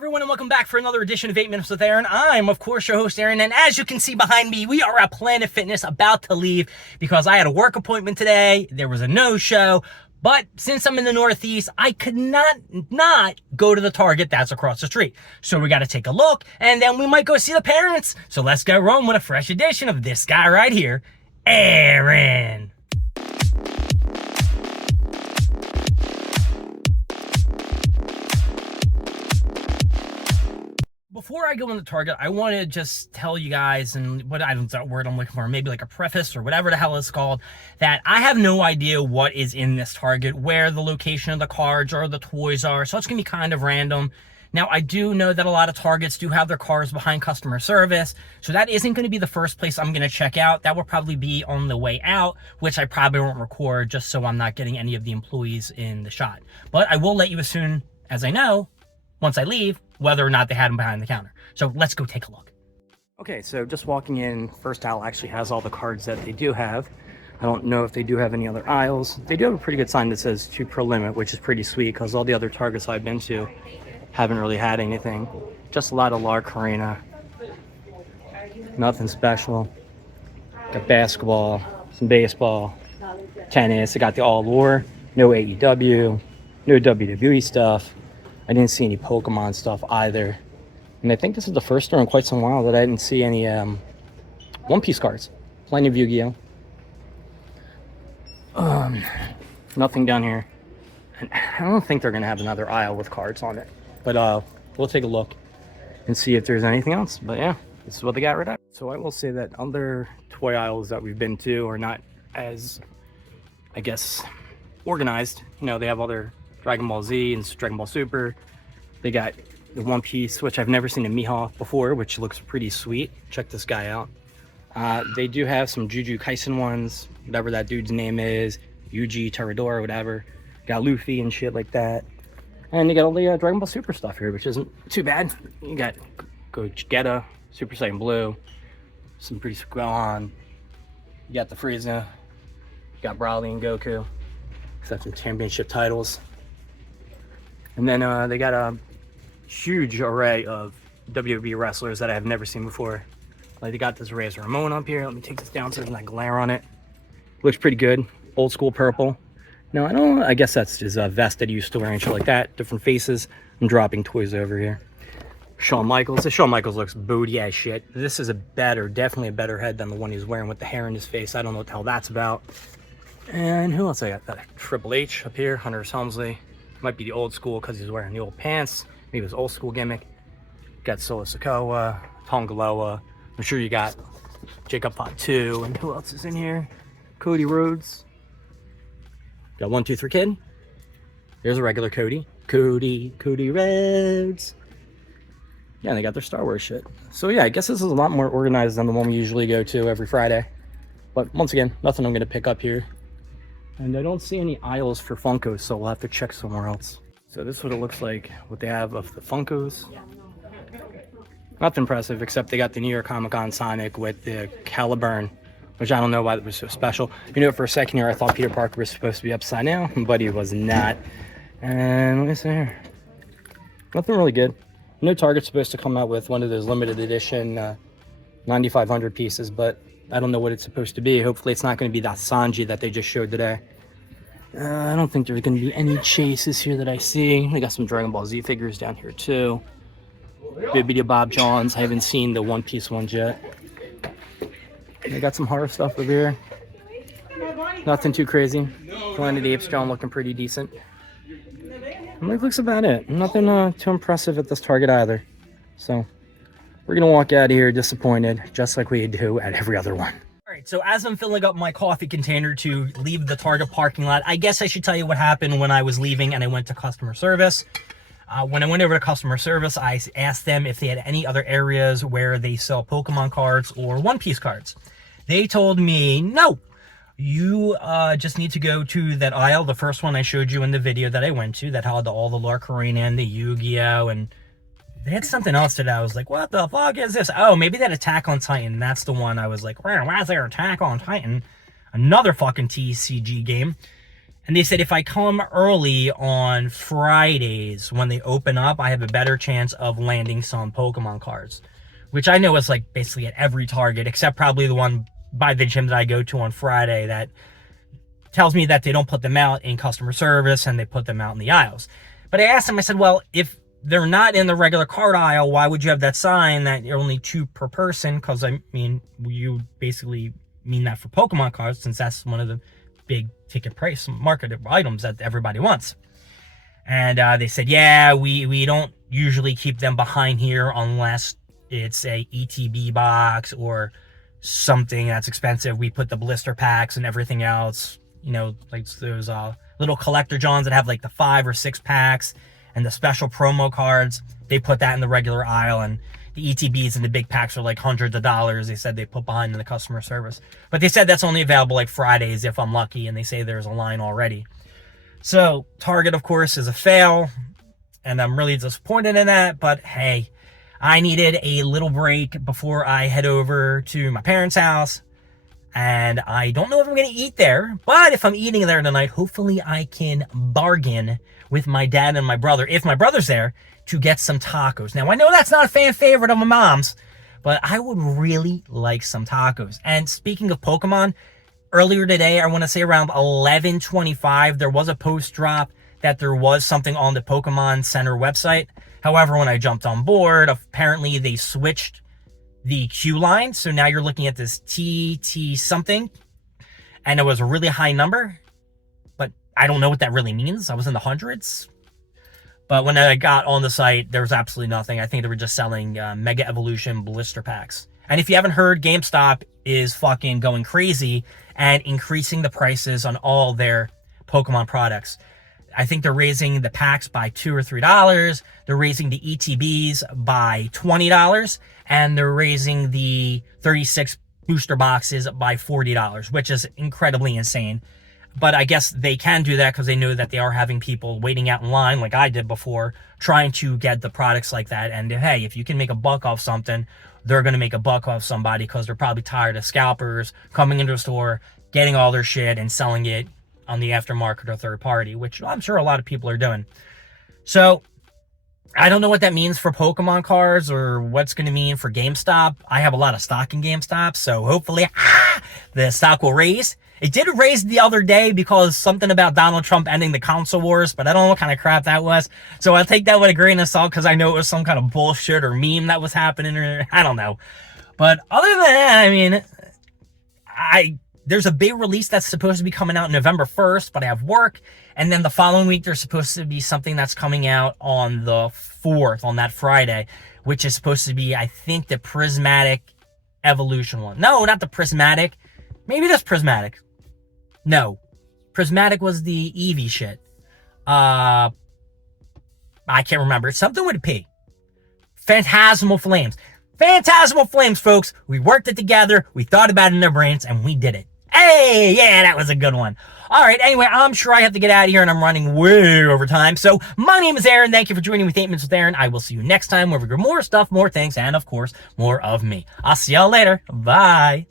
Everyone, and welcome back for another edition of 8 Minutes with Aaron. I'm, of course, your host, Aaron, and as you can see behind me, we are at Planet Fitness about to leave because I had a work appointment today. There was a no-show, but since I'm in the Northeast, I could not go to the Target that's across the street. So we got to take a look, and then we might go see the parents. So let's go roam with a fresh edition of this guy right here, Aaron. Before I go into Target, I want to just tell you guys, and what I don't know that word I'm looking for, maybe like a preface or whatever the hell it's called, that I have no idea what is in this Target, where the location of the cards or the toys are, so it's going to be kind of random. Now, I do know that a lot of Targets do have their cars behind customer service, so that isn't going to be the first place I'm going to check out. That will probably be on the way out, which I probably won't record just so I'm not getting any of the employees in the shot. But I will let you as soon as I know, once I leave, whether or not they had them behind the counter. So let's go take a look. Okay, so just walking in, first aisle actually has all the cards that they do have. I don't know if they do have any other aisles. They do have a pretty good sign that says 2 per limit, which is pretty sweet because all the other Targets I've been to haven't really had anything. Just a lot of La Carina. Nothing special. Got basketball, some baseball, tennis. I got the All War, no AEW, no WWE stuff. I didn't see any Pokemon stuff either. And I think this is the first store in quite some while that I didn't see any One Piece cards. Plenty of Yu-Gi-Oh! Nothing down here. And I don't think they're going to have another aisle with cards on it. But we'll take a look and see if there's anything else. But yeah, this is what they got right now. So I will say that other toy aisles that we've been to are not as, I guess, organized. You know, they have other Dragon Ball Z and Dragon Ball Super. They got the One Piece, which I've never seen a Mihawk before, which looks pretty sweet. Check this guy out. They do have some Jujutsu Kaisen ones, whatever that dude's name is, Yuji Toradora, whatever. Got Luffy and shit like that. And you got all the Dragon Ball Super stuff here, which isn't too bad. You got Gogeta, Super Saiyan Blue, some pretty Gohan. You got the Frieza. You got Broly and Goku. Except some championship titles. And then they got a huge array of WWE wrestlers that I have never seen before. Like they got this Razor Ramon up here. Let me take this down so there's not glare on it. Looks pretty good. Old school purple. No, I guess that's his vest that he used to wear and shit like that. Different faces. I'm dropping toys over here. Shawn Michaels. This Shawn Michaels looks booty as shit. This is definitely a better head than the one he's wearing with the hair in his face. I don't know what the hell that's about. And who else I got? Triple H up here. Hunter Helmsley. Might be the old school because he's wearing the old pants. Maybe his old school gimmick. Got Solo Sikoa, Tongaloa. I'm sure you got Jacob Fatu. And who else is in here? Cody Rhodes. Got 1, 2, 3 Kid. There's a regular Cody. Cody Rhodes. Yeah, they got their Star Wars shit. So yeah, I guess this is a lot more organized than the one we usually go to every Friday. But once again, nothing I'm going to pick up here. And I don't see any aisles for Funkos, so we'll have to check somewhere else. So this is what it looks like, what they have of the Funkos. Nothing impressive, except they got the New York Comic Con Sonic with the Caliburn, which I don't know why it was so special. You know, for a second here, I thought Peter Parker was supposed to be upside down, but he was not. And let me see here. Nothing really good. I know Target's supposed to come out with one of those limited edition 9,500 pieces, but I don't know what it's supposed to be. Hopefully it's not going to be that Sanji that they just showed today. I don't think there's going to be any chases here that I see. They got some Dragon Ball Z figures down here too. Bibbidi Bob Johns. I haven't seen the One Piece ones yet. They got some horror stuff over here. Nothing too crazy. Planet of the Apes John looking pretty decent. And that looks about it. Nothing too impressive at this Target either. So we're going to walk out of here disappointed, just like we do at every other one. All right, so as I'm filling up my coffee container to leave the Target parking lot, I guess I should tell you what happened when I was leaving and I went to customer service. When I went over to customer service, I asked them if they had any other areas where they sell Pokemon cards or One Piece cards. They told me, no, you just need to go to that aisle, the first one I showed you in the video that I went to, that had all the La Carina and the Yu-Gi-Oh! And they had something else that I was like, what the fuck is this? Oh, maybe that Attack on Titan. That's the one I was like, why is there Attack on Titan? Another fucking TCG game. And they said if I come early on Fridays when they open up, I have a better chance of landing some Pokemon cards. Which I know is like basically at every Target, except probably the one by the gym that I go to on Friday that tells me that they don't put them out in customer service and they put them out in the aisles. But I asked them, I said, well, if they're not in the regular card aisle, why would you have that sign that you're only 2 per person? Because I mean, you basically mean that for Pokemon cards, since that's one of the big ticket price market items that everybody wants. And they said, yeah, we don't usually keep them behind here unless it's a ETB box or something that's expensive. We put the blister packs and everything else, you know, like those little collector Johns that have like the 5 or 6 packs and the special promo cards. They put that in the regular aisle, and the ETBs and the big packs are like hundreds of dollars. They said they put behind in the customer service, but they said that's only available like Fridays if I'm lucky, and they say there's a line already. So Target, of course, is a fail, and I'm really disappointed in that. But hey, I needed a little break before I head over to my parents' house, and I don't know if I'm going to eat there, but if I'm eating there tonight, hopefully I can bargain with my dad and my brother, if my brother's there, to get some tacos. Now, I know that's not a fan favorite of my mom's, but I would really like some tacos. And speaking of Pokemon, earlier today, I want to say around 11:25, there was a post drop that there was something on the Pokemon Center website. However, when I jumped on board, apparently they switched the queue line. So now you're looking at this TT something, and it was a really high number, but I don't know what that really means. I was in the hundreds. But when I got on the site, there was absolutely nothing. I think they were just selling Mega Evolution blister packs. And if you haven't heard, GameStop is fucking going crazy and increasing the prices on all their Pokemon products. I think they're raising the packs by $2 or $3. They're raising the ETBs by $20. And they're raising the 36 booster boxes by $40, which is incredibly insane. But I guess they can do that because they know that they are having people waiting out in line, like I did before, trying to get the products like that. And hey, if you can make a buck off something, they're going to make a buck off somebody because they're probably tired of scalpers coming into a store, getting all their shit and selling it on the aftermarket or third party, which I'm sure a lot of people are doing. So I don't know what that means for Pokemon cards or what's going to mean for GameStop. I have a lot of stock in GameStop, so hopefully the stock will raise. It did raise the other day because something about Donald Trump ending the console wars, but I don't know what kind of crap that was. So I'll take that with a grain of salt because I know it was some kind of bullshit or meme that was happening, or I don't know. But other than that, I mean, there's a big release that's supposed to be coming out November 1st, but I have work. And then the following week, there's supposed to be something that's coming out on the 4th, on that Friday, which is supposed to be, I think, the Prismatic Evolution one. No, not the Prismatic. Maybe just Prismatic. No. Prismatic was the Eevee shit. I can't remember. It's something with a P. Phantasmal Flames. Phantasmal Flames, folks. We worked it together. We thought about it in our brains, and we did it. Hey, yeah, that was a good one. All right, anyway, I'm sure I have to get out of here, and I'm running way over time. So my name is Aaron. Thank you for joining me with 8 Minutes with Aaron. I will see you next time where we go more stuff, more things, and, of course, more of me. I'll see y'all later. Bye.